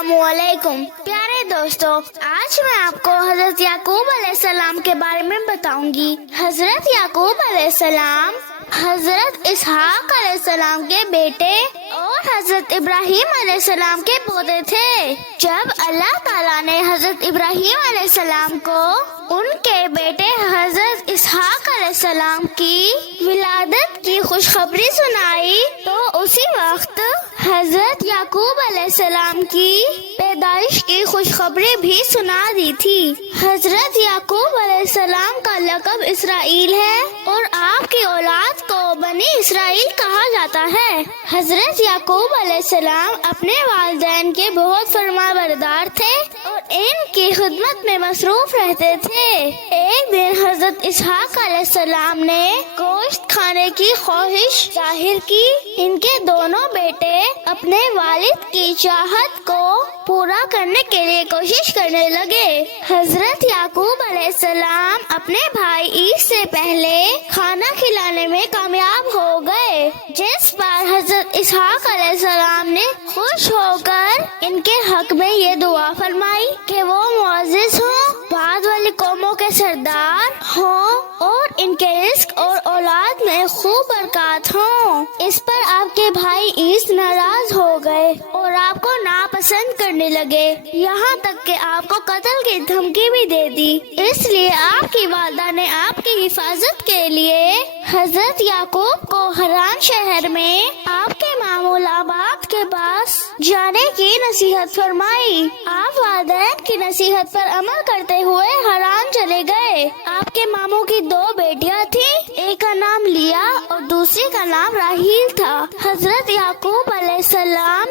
अस्सलामुअलैकुम प्यारे दोस्तों, आज मैं आपको हजरत याकूब अलैहिस्सलाम के बारे में बताऊंगी। हजरत याकूब अलैहिस्सलाम हजरत इसहाक अलैहिस्सलाम के बेटे और हजरत इब्राहिम अलैहिस्सलाम के पोते थे। जब अल्लाह ताला ने हजरत इब्राहिम अलैहिस्सलाम को उनके बेटे हजरत इसहाक अलैहिस्सलाम की विलादत की खुशखबरी सुनाई तो उसी वक्त हजरत याकूब अलैहिस्सलाम की पैदाइश की खुशखबरी भी सुना दी थी। हजरत याकूब अलैहिस्सलाम का लक़ब इसराइल है और आपकी औलाद को बनी इसराइल कहा जाता है। हजरत याकूब अलैहिस्सलाम अपने वालिदैन के बहुत फरमाबरदार थे और इनकी खिदमत में मसरूफ रहते थे। एक दिन हजरत इसहाक अलैहिस्सलाम ने गोश्त खाने की ख्वाहिश जाहिर की। इनके दोनों बेटे अपने वालिद की चाहत को पूरा करने के लिए कोशिश करने लगे। हजरत याकूब अलैहिस्सलाम अपने भाई ईद से पहले खाना खिलाने में कामयाब हो गए, जिस पर हजरत इसहाक अलैहिस्सलाम ने खुश होकर इनके हक में ये दुआ फरमाई कि वो मुअज़्ज़िज़ हों, बाद वाली कौमों के सरदार हों और इनके रिस्क और औलाद में खूब बरकत हों। इस पर आपके भाई ईद नाराज हो गए और आपको नापसंद करने लगे, यहाँ तक कि आपको कत्ल की धमकी भी दे दी। इसलिए आपकी वालिदा ने आपकी हिफाजत के लिए हजरत याकूब को हरान शहर में आपके मामूलाबाद के पास जाने की नसीहत फरमाई। आप वालिदैन की नसीहत पर अमल करते हुए हरान चले गए। आपके मामू की दो बेटियां थी, एक का नाम लिया और दूसरी का नाम राहील था। हजरत याकूब अलैहिस्सलाम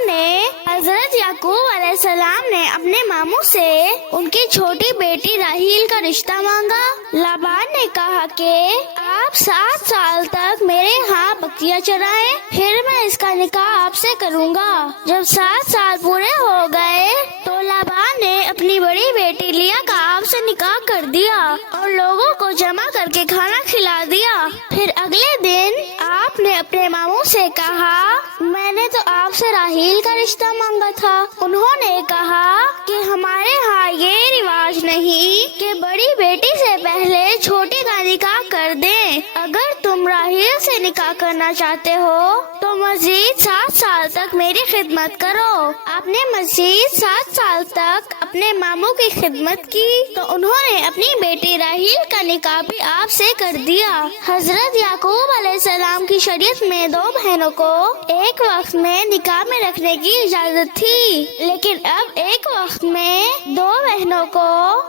ने अपने मामू से उनकी छोटी बेटी राहील का रिश्ता मांगा। लाबान ने कहा कि आप 7 साल तक मेरे यहाँ बकरियां चराएं, फिर मैं इसका निकाह आपसे करूँगा। जब 7 साल पूरे हो गए तो लाबान ने अपनी बड़ी बेटी लिया का आपसे निकाह कर दिया और लोगों को जमा करके खाना खिला दिया। फिर अगले दिन आपने अपने मामू से कहा, मैंने तो आपसे राहील का रिश्ता मांगा था। उन्होंने कहा कि हमारे यहाँ ये रिवाज नहीं कि बड़ी बेटी से पहले छोटी का निकाह कर दें। अगर तुम राहील से निकाह करना चाहते हो तो मजीद 7 साल तक मेरी खिदमत करो। आपने मजीद 7 साल तक अपने मामू की खिदमत की तो उन्होंने अपनी बेटी राहील का निकाह भी आपसे कर दिया। हजरत याकूब अलैहिस्सलाम की शरीयत में 2 बहनों को एक वक्त में निकाह में रखने की इजाजत थी, लेकिन अब एक वक्त में 2 बहनों को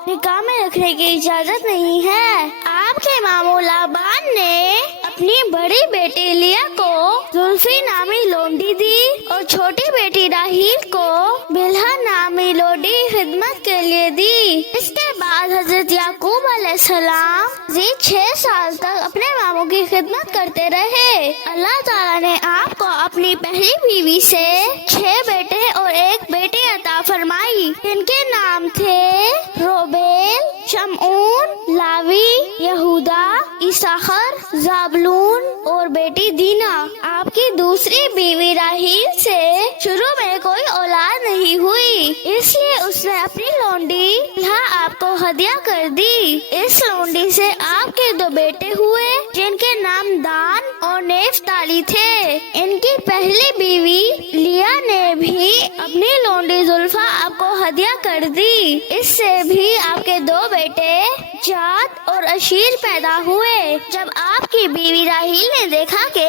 निकाह में रखने की इजाजत नहीं है। आपके मामू लाबान ने अपनी बड़ी बेटी लिया को जुल्फी नामी लोंडी दी और छोटी बेटी राहील को बिल्हा नामी लोंडी खिदमत के लिए दी। इसके बाद हजरत याकूब अलैहिस्सलाम 6 साल तक अपने मामू की खिदमत करते रहे। अल्लाह ताला ने आपको अपनी पहली बीवी से 6 बेटे और 1 बेटी अता फरमाई। इनके नाम थे रोबेल, शमऊन, लावी, यहूदा, इसाखर, जाबलून और बेटी दीना। आपकी दूसरी बीवी राहील से शुरू में कोई औलाद नहीं हुई, इसलिए उसने अपनी लोंडी आपको हदिया कर दी। इस लोंडी से आपके 2 बेटे हुए जिनके नाम दान और नेफ्ताली थे। इनकी पहली बीवी लिया ने भी अपनी लोंडी जुल्फा आपको हदिया कर दी। इससे भी आपके 2 बेटे जात और अशीर पैदा हुए। जब आपकी बीवी राहील ने देखा कि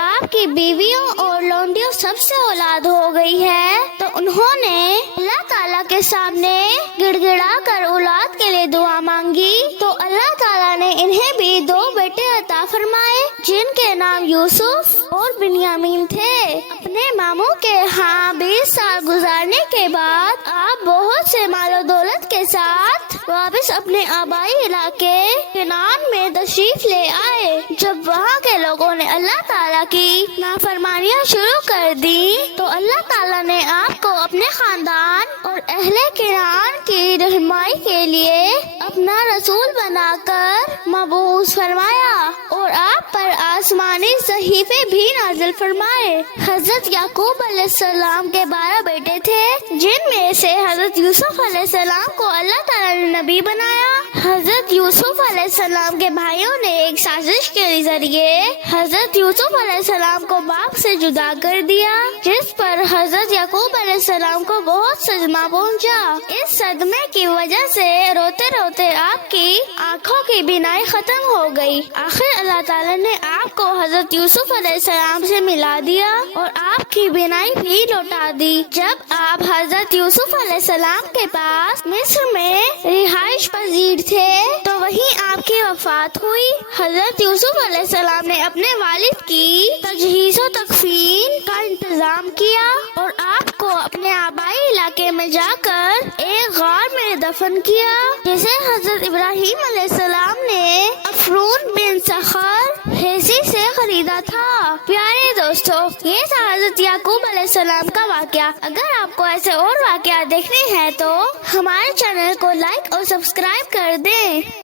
आपकी बीवियों और लोंडियों सबसे औलाद हो गई है तो उन्होंने अल्लाह ताला के सामने गिड़गिड़ा कर औलाद के लिए दुआ मांगी तो अल्लाह ताला ने इन्हें भी 2 बेटे अता फरमाए जिनके नाम यूसुफ और बिन्यामीन थे। अपने मामू के यहाँ 20 साल गुजारने के बाद आप बहुत से मालो दौलत के साथ वापस अपने आबाई इलाके केनान में तशरीफ ले आए। जब वहाँ के लोगों ने अल्लाह ताला की नाफरमानियाँ शुरू कर दी तो अल्लाह ताला ने आपको अपने खानदान और अहले केनान की रहनुमाई के लिए अपना रसूल बनाकर मबूस फरमाया और आप पर आसमानी सहीफे भी नाजिल फरमाए। हजरत याकूब अलैहिस्सलाम के 12 बेटे थे जिनमें से हजरत यूसुफ अलैहिस्सलाम को अल्लाह ताला ने नबी बनाया। हजरत यूसुफ अलैहिस्सलाम के भाइयों ने एक साजिश के जरिए हजरत यूसुफ अलैहिस्सलाम को बाप से जुदा कर दिया, जिस पर हजरत याकूब अलैहिस्सलाम को बहुत सदमा पहुंचा। इस सदमे की वजह से रोते रोते आपकी आंखों की बीनाई खत्म हो गई। आखिर अल्लाह ताला ने आपको हजरत यूसुफ अलैहिस्सलाम से मिला दिया और आपकी बीनाई भी लौटा दी। जब आप हजरत यूसुफ अलैहिस्सलाम के पास मिस्र में रिहाइश पजीर थे तो वहीं आपकी वफात हुई। हजरत यूसुफ अलैहिस्सलाम ने अपने वालिद की तजहीज़ व तकफीन का इंतजाम किया और आपको अपने आबाई इलाके में जाकर एक गार में दफन किया, जिसे हजरत इब्राहीम अलैहिस्सलाम ने अफरून बिन सखर हेसी से खरीदा था। प्यारे दोस्तों, ये था हजरत याकूब अलैहिस्सलाम का वाकया। अगर आपको ऐसे और वाकया देखने हैं तो हमारे चैनल को लाइक और सब्सक्राइब कर दें।